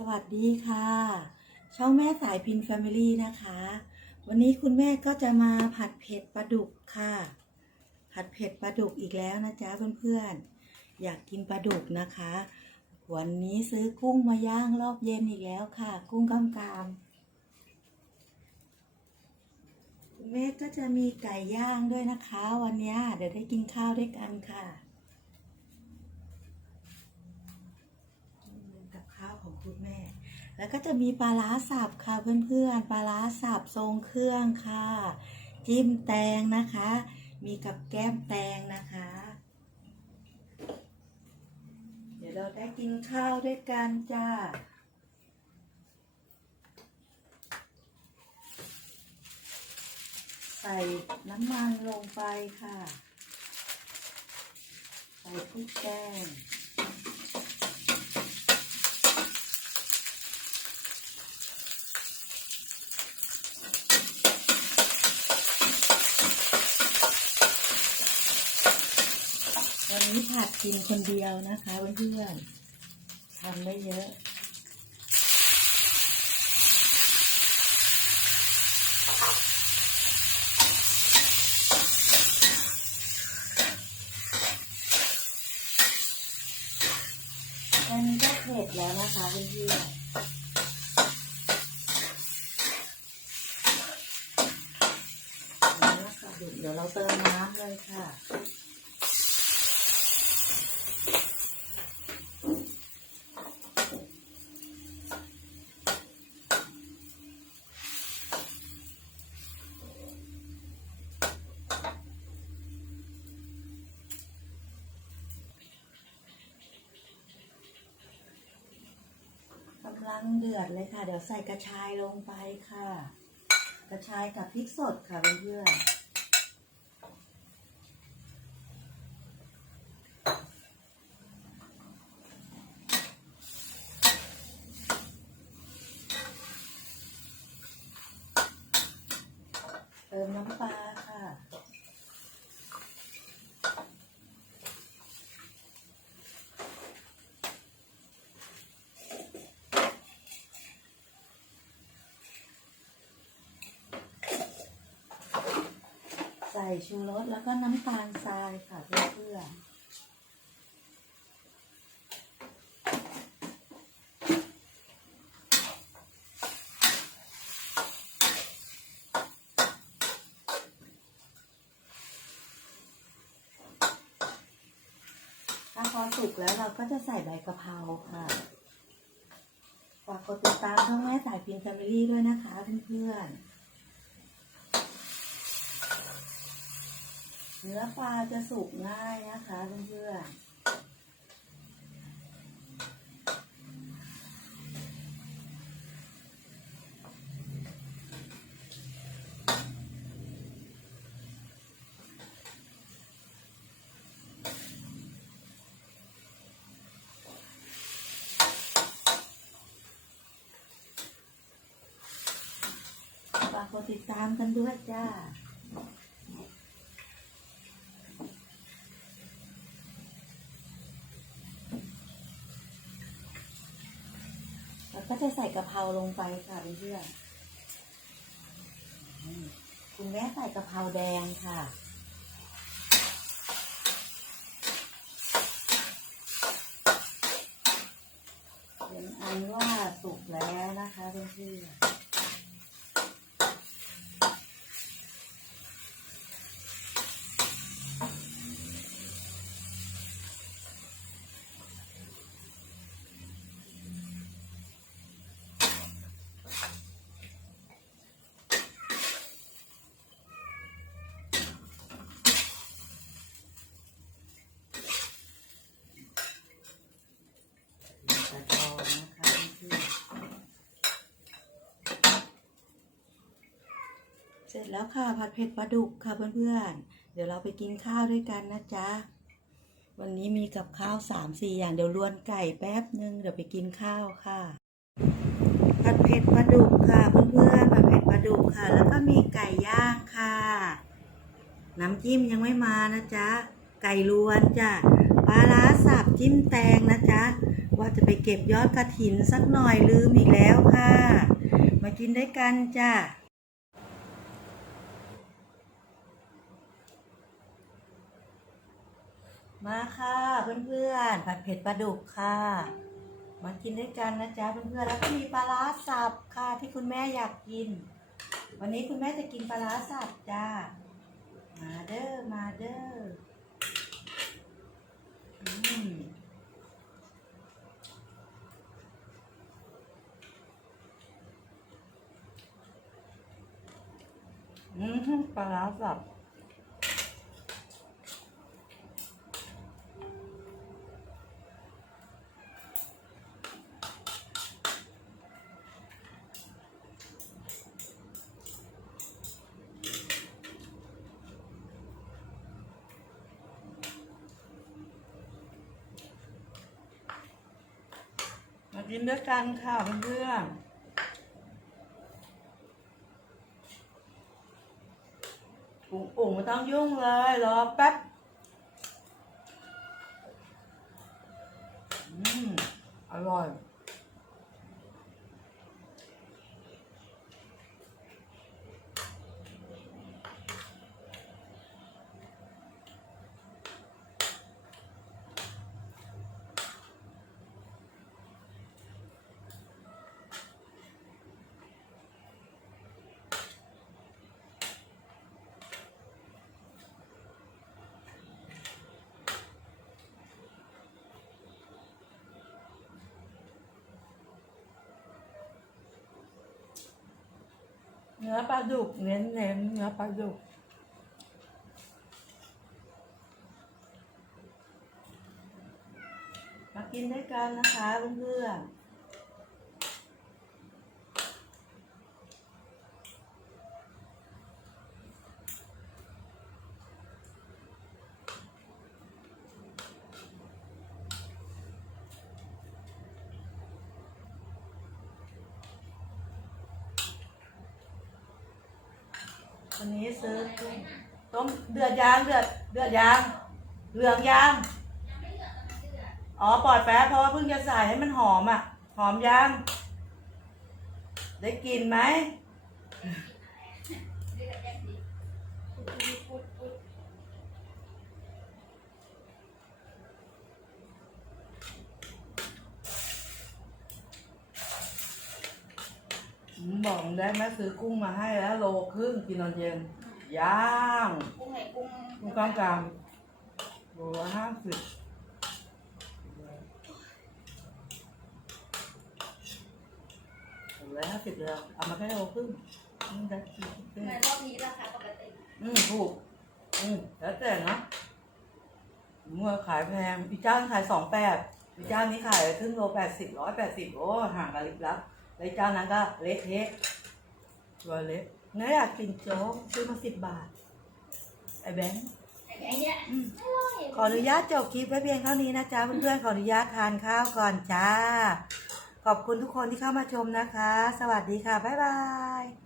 สวัสดีค่ะ ช่องแม่สายพินแฟมิลี่นะคะ วันนี้คุณแม่ก็จะมาผัดเผ็ดปลาดุกค่ะ ผัดเผ็ดปลาดุกอีกแล้วนะจ๊ะเพื่อนๆ อยากกินปลาดุกนะคะ วันนี้ซื้อกุ้งมาย่างรอบเย็นอีกแล้วค่ะ กุ้งกำกามคุณแม่ก็จะมีไก่ย่างด้วยนะคะ วันนี้เดี๋ยวได้กินข้าวด้วยกันค่ะ กับข้าวของคุณแม่ แล้วก็จะมีปลาร้าสับค่ะเพื่อนๆ ปลาร้าสับทรงเครื่องค่ะ จิ้มแตงนะคะ มีกับแก้มแตงนะคะ เดี๋ยวเราได้กินข้าวด้วยกันจ้าใส่น้ำมันลงไปค่ะ ใส่พริกแกง วั นี้ผัดกินคนเดียวนะคะเพื่อนๆทำไม่เยอะอันนี้ก็เผ็ดแล้วนะคะเพื่อนๆนี่นะคะเดี๋ยวเราเติมน้ำเลยค่ะ งเดือดเลยค่ะ เดี๋ยวใส่กระชายลงไปค่ะ กระชายกับพริกสดค่ะเพื่อนๆเติมน้ำปลาค่ะ ใส่ชูรสแล้วก็น้ำตาลทรายค่ะเพื่อนๆถ้าพอสุกแล้วเราก็จะใส่ใบกะเพราค่ะฝากกดติดตามช่องแม่สายพินแฟมิลี่ด้วยนะคะเพื่อนๆ เนื้อปลาจะสุกง่ายนะคะเพื่อนๆฝากกดติดตามกันด้วยจ้า แล้ว ก็จะใส่กะเพราลงไปค่ะเพื่อนคุณแม่ใส่กะเพราแดงค่ะเป็นอันว่าสุกแล้วนะคะเพื่อนๆตะกอนนะคะเพื่อนๆเส ร็จแล้วค่ะผัดเผ็ดปลาดุกค่ะเพื่อนๆ เดี๋ยวเราไปกินข้าวด้วยกันนะจ๊ะ วันนี้มีกับข้าวสามสี่อย่างเดี๋ยวลวนไก่แป๊บนึงเดี๋ยวไปกินข้าวค่ะ ผัดเผ็ดปลาดุกค่ะเพื่อนๆ ผัดเผ็ดปลาดุกค่ะ แล้วก็มีไก่ย่างค่ะ น้ำจิ้มยังไม่มานะจ๊ะ ไก่ลวนจ้ะ ปลาร้าสับจิ้มแตงนะจ๊ะ ว่าจะไปเก็บยอดกระถินสักหน่อยลืมอีกแล้วค่ะ มากินด้วยกันจ้า มาค่ะเพื่อนๆผัดเผ็ดปลาดุกค่ะ มากินด้วยกันนะจ๊ะเพื่อนๆแล้วก็มีปลาร้าสับค่ะที่คุณแม่อยากกิน วันนี้คุณแม่จะกินปลาร้าสับจ้ามาเด้อมาเด้ออืมอืมปลาร้าสับ กินด้วยกันค่ะเพื่อนๆอุ๋งอุ๋งไม่ต้องยุ่งเลยรอแป๊บอืมอร่อย เนื้อปลาดุกเน้นเน้นๆเนื้อปลาดุกมากินด้วยกันนะคะเพื่อนๆวั นี้ซื้อต้มเดือดยางเดือดเดือดยางเหลืองยางอ๋อปล่อยแป๊บเพราะว่าเพิ่งจะใส่ให้มันหอมอะ หอมยางได้กลิ่นไหม บอกได้ไหมซื้อกุ้งมาให้แล้วโลครึ่งกินตอนเย็นย่างกุ้งไหนกุ้งกุ้งกล้ามกรามโลละห้าสิบโลละห้าสิบเลยเอามาแค่โลครึ่งอืมได้กินรอบนี้ราคาปกติอืมถูกอืมแล้วแต่นะเมื่อขายแพงพี่เจ้าขายสองแปดพี่เจ้านี้ขายครึ่งโลแปดสิบร้อยแปดสิบโอ้ห่างกันลิบลับ แล้วเจ้านั้นก็เละเทะตัวเละเนื้ออยากกินโจ๊กซื้อมาสิบบาท ไอ้แบงค์ไอ้เนี้ยอืมอร่อยขออนุญาตจบคลิปไว้เพียงเท่านี้นะจ๊ะเพื่อนๆขออนุญาตทานข้าวก่อนจ้า ขอบคุณทุกคนที่เข้ามาชมนะคะ สวัสดีค่ะ บ๊ายบาย